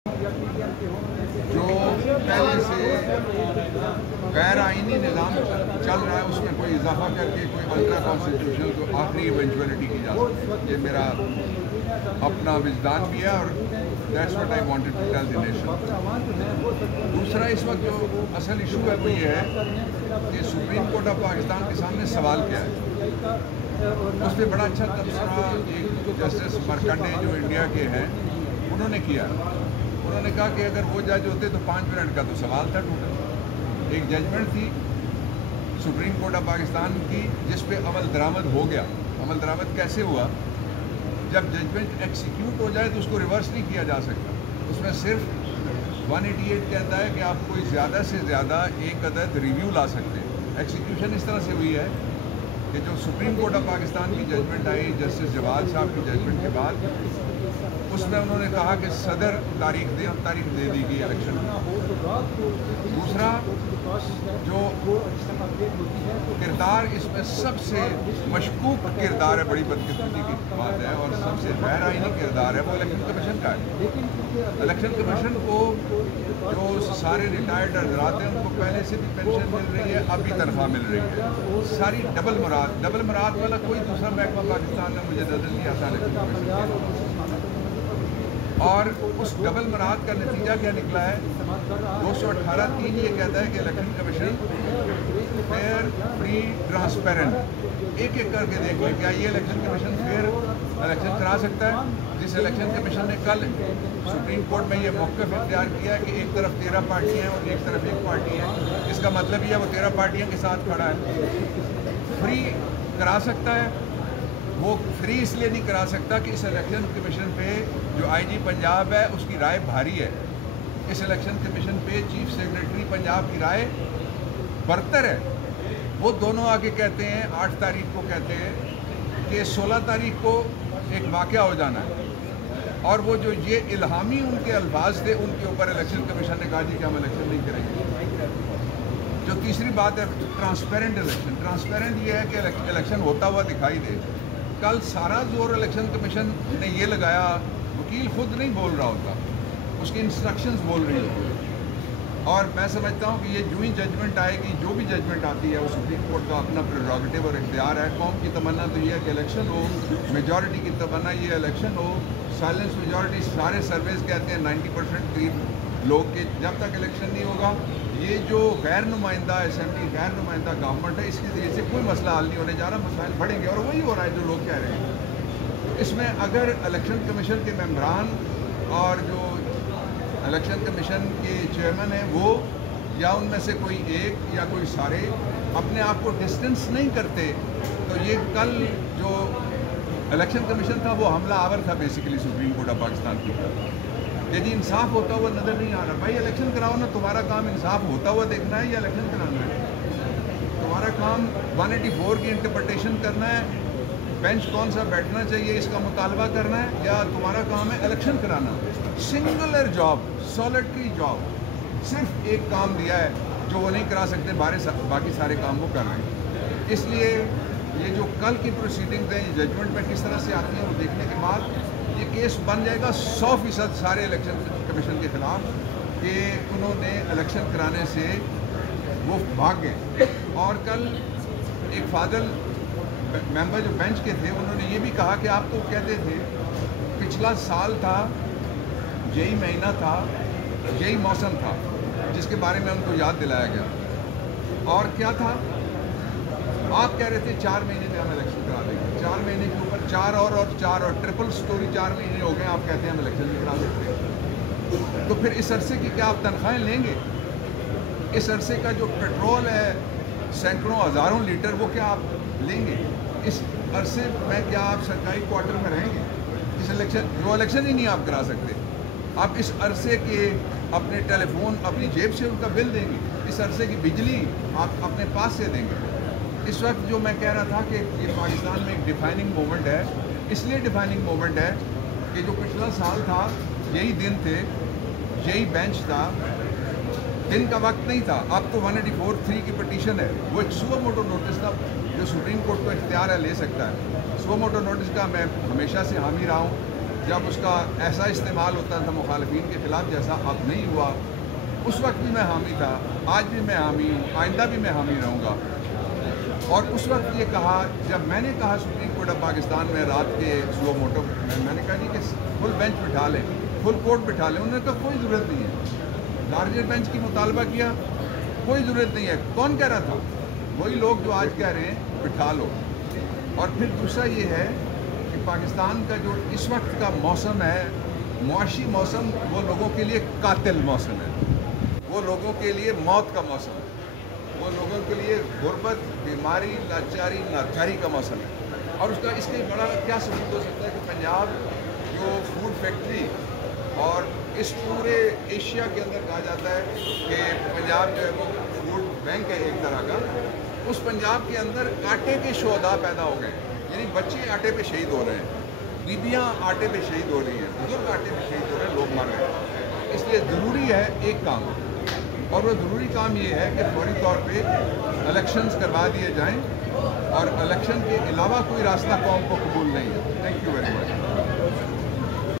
जो पहले से गैर आइनी निज़ाम चल रहा है उसमें कोई इजाफा करके कोई अल्ट्रा कॉन्स्टिट्यूशनल को आखिरी इवेंचुअलिटी की जा सकती है। ये मेरा अपना विजदान भी है और that's what I wanted to tell the nation. दूसरा इस वक्त जो असल इशू है वो ये है कि सुप्रीम कोर्ट ऑफ पाकिस्तान के सामने सवाल क्या है। उस पर बड़ा अच्छा तबसरा एक जस्टिस मरकंडे जो इंडिया के हैं उन्होंने किया। उन्होंने कहा कि अगर वो जज होते तो 5 मिनट का तो सवाल था टोटल। एक जजमेंट थी सुप्रीम कोर्ट ऑफ पाकिस्तान की जिस पे अमल दरामद हो गया। अमल दरामद कैसे हुआ? जब जजमेंट एक्सिक्यूट हो जाए तो उसको रिवर्स नहीं किया जा सकता। उसमें सिर्फ 188 कहता है कि आप कोई ज़्यादा से ज़्यादा एक अदद रिव्यू ला सकते हैं। एक्सिक्यूशन इस तरह से हुई है कि जो सुप्रीम कोर्ट ऑफ पाकिस्तान की जजमेंट आई जस्टिस जवाद साहब की जजमेंट के बाद, उसमें उन्होंने कहा कि सदर तारीख दे दी गई इलेक्शन। दूसरा जो किरदार इसमें सबसे मशकूक किरदार है, बड़ी बदकिस्मती की बात है और सबसे गैर आइनी किरदार है, वो इलेक्शन कमीशन का है। इलेक्शन कमीशन को जो सारे रिटायर्ड हजरात हैं उनको पहले से भी पेंशन मिल रही है, अब भी तनख्वाह मिल रही है। सारी डबल मुराद वाला कोई दूसरा महकमा पाकिस्तान में मुझे नजर नहीं आता इलेक्शन कमीशन। और उस डबल मुराद का नतीजा क्या निकला है? 218(3) ये कहता है कि election commission fair, free, transparent एक एक करके देख लें क्या ये इलेक्शन कमीशन फेयर इलेक्शन करा सकता है। जिस इलेक्शन कमीशन ने कल सुप्रीम कोर्ट में ये मौक़िफ़ इख्तियार किया है कि एक तरफ 13 पार्टियाँ हैं और एक तरफ एक पार्टी है, इसका मतलब ये है वो 13 पार्टियों के साथ खड़ा है। फ्री करा सकता है, वो फ्री इसलिए नहीं करा सकता कि इस इलेक्शन कमीशन पे जो आईजी पंजाब है उसकी राय भारी है। इस इलेक्शन कमीशन पे चीफ सेक्रेटरी पंजाब की राय बरतर है। वो दोनों आके कहते हैं 8 तारीख को कहते हैं कि 16 तारीख को एक वाक़या हो जाना है, और वो जो ये इल्हामी उनके अल्फाज थे उनके ऊपर इलेक्शन कमीशन ने कहा जी कि हम इलेक्शन नहीं करेंगे। जो तीसरी बात है ट्रांसपेरेंट इलेक्शन। ट्रांसपेरेंट ये है कि इलेक्शन होता हुआ दिखाई दे। कल सारा जोर इलेक्शन कमीशन ने ये लगाया, वकील खुद नहीं बोल रहा होता, उसकी इंस्ट्रक्शंस बोल रही होती। और मैं समझता हूँ कि ये जो ही जजमेंट आएगी, जो भी जजमेंट आती है वो सुप्रीम कोर्ट का अपना प्रेरोगेटिव और इख्तियार है। कौम की तमन्ना तो ये है कि इलेक्शन हो, मेजॉरिटी की तमन्ना ये इलेक्शन हो। साइलेंस मेजॉरिटी सारे सर्वेज कहते हैं 90% करीब लोग के जब तक इलेक्शन नहीं होगा ये जो गैर नुमाइंदा असेंबली, गैर नुमाइंदा गवर्नमेंट है, इसके ज़रिए से कोई मसला हल नहीं होने जा रहा, मसाइल बढ़ेंगे। और वही हो रहा है जो लोग कह रहे हैं। इसमें अगर इलेक्शन कमीशन के मेंबरान और जो इलेक्शन कमीशन के चेयरमैन हैं वो या उनमें से कोई एक या कोई सारे अपने आप को डिस्टेंस नहीं करते तो ये कल जो इलेक्शन कमीशन था वो हमला आवर था basically supreme court of Pakistan की तरफ। यदि इंसाफ होता हुआ नज़र नहीं आ रहा, भाई इलेक्शन कराओ ना, तुम्हारा काम इंसाफ होता हुआ देखना है या इलेक्शन कराना है? तुम्हारा काम 184 की इंटरप्रिटेशन करना है, बेंच कौन सा बैठना चाहिए इसका मुतालबा करना है, या तुम्हारा काम है इलेक्शन कराना? सिंगुलर जॉब, सॉलिटरी जॉब, सिर्फ एक काम दिया है जो वो नहीं करा सकते, बाकी सारे काम वो कर रहे हैं। इसलिए ये जो कल की प्रोसीडिंग्स हैं, ये जजमेंट में किस तरह से आती हैं वो देखने के बाद ये केस बन जाएगा 100% सारे इलेक्शन कमीशन के खिलाफ कि उन्होंने इलेक्शन कराने से वो भाग गए। और कल एक फादल मेंबर जो बेंच के थे उन्होंने ये भी कहा कि आप तो कहते थे पिछला साल था, यही महीना था, यही मौसम था जिसके बारे में उनको याद दिलाया गया। और क्या था? आप कह रहे थे 4 महीने में हम इलेक्शन करा देंगे। 4 महीने के ऊपर 4 और ट्रिपल स्टोरी 4 महीने हो गए, आप कहते हैं हम इलेक्शन नहीं करा सकते। तो फिर इस अरसे की क्या आप तनख्वाहें लेंगे? इस अरसे का जो पेट्रोल है सैकड़ों हज़ारों लीटर, वो क्या आप लेंगे? इस अरसे में क्या आप सरकारी क्वार्टर में रहेंगे? जो इलेक्शन ही नहीं आप करा सकते, आप इस अरसे के अपने टेलीफोन अपनी जेब से उनका बिल देंगे, इस अरसे की बिजली आप अपने पास से देंगे। इस वक्त जो मैं कह रहा था कि ये पाकिस्तान में एक डिफाइनिंग मोमेंट है, इसलिए डिफाइनिंग मोमेंट है कि जो पिछला साल था यही दिन थे, यही बेंच था, दिन का वक्त नहीं था। अब तो 184(3) की पटिशन है, वो एक सुओ मोटो नोटिस था जो सुप्रीम कोर्ट को इख्तियार है ले सकता है। सुओ मोटो नोटिस का मैं हमेशा से हामी रहा हूँ। जब उसका ऐसा इस्तेमाल होता था मुखालिफिन के ख़िलाफ़ जैसा अब नहीं हुआ, उस वक्त भी मैं हामी था, आज भी मैं हामी हूँ, आइंदा भी मैं हामी रहूँगा। और उस वक्त ये कहा, जब मैंने कहा सुप्रीम कोर्ट ऑफ पाकिस्तान में रात के स्लो मोटो में, मैंने कहा जी कि फुल बेंच बिठा लें, फुल कोर्ट बिठा लें, उन्होंने कहा कोई ज़रूरत नहीं है। लार्जर बेंच की मुतालबा किया, कोई ज़रूरत नहीं है। कौन कह रहा था? वही लोग जो आज कह रहे हैं बिठा लो। और फिर दूसरा ये है कि पाकिस्तान का जो इस वक्त का मौसम है, मुआशी मौसम, वो लोगों के लिए कातिल मौसम है, वो लोगों के लिए मौत का मौसम है, वो लोगों के लिए गुर्बत, बीमारी, लाचारी, नाचारी का मौसम है। और उसका इसके बड़ा क्या सबूत हो सकता है कि पंजाब जो फूड फैक्ट्री, और इस पूरे एशिया के अंदर कहा जाता है कि पंजाब जो है वो फूड बैंक है एक तरह का, उस पंजाब के अंदर आटे के शोधा पैदा हो गए, यानी बच्चे आटे पे शहीद हो रहे हैं, बीबियाँ आटे पे शहीद हो रही हैं, बुजुर्ग आटे पे शहीद हो रहे हैं, लोग मर रहे हैं। इसलिए ज़रूरी है एक काम, और वो ज़रूरी काम ये है कि फौरी तौर पे इलेक्शंस करवा दिए जाएं, और इलेक्शन के अलावा कोई रास्ता कौम को कबूल नहीं है। Thank you very much.